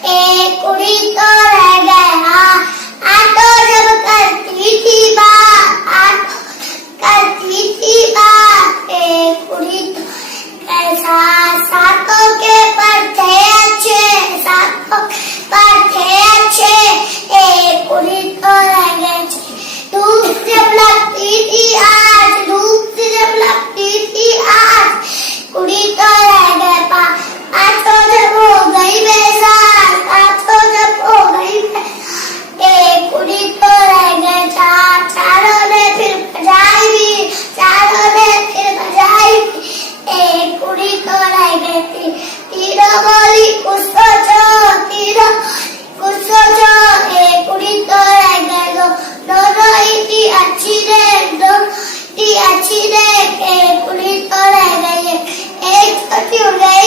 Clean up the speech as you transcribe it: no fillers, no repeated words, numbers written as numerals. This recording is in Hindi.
एक कुड़ी तो रह गया। आटो जब करती थी बात, करती थी बात, एक कुड़ी तो कैसा सातों के पढ़ते अच्छे, सातों पढ़ते अच्छे, एक कुड़ी तो रह गए। धूप जब लगती थी आज, धूप जब लगती थी आज, कुड़ी तो रह गए पा। आठो जब हो गई बेजार, आठो जब हो गई एक कुड़ी तो रह गए चार। चारों ने फिर बजाई भी, चारों ने फिर बजाई भी, एक कुड़ी तो रह गई थी। तीरों बोली कुछ सोचो, तीरों कुछ सोचो, एक कुड़ी तो रह गए दो। दोनों ही थी अच्छी देख, दोनों थी अच्छी देख, एक कुड़ी तो रह गई। एक छोटी उड़ गई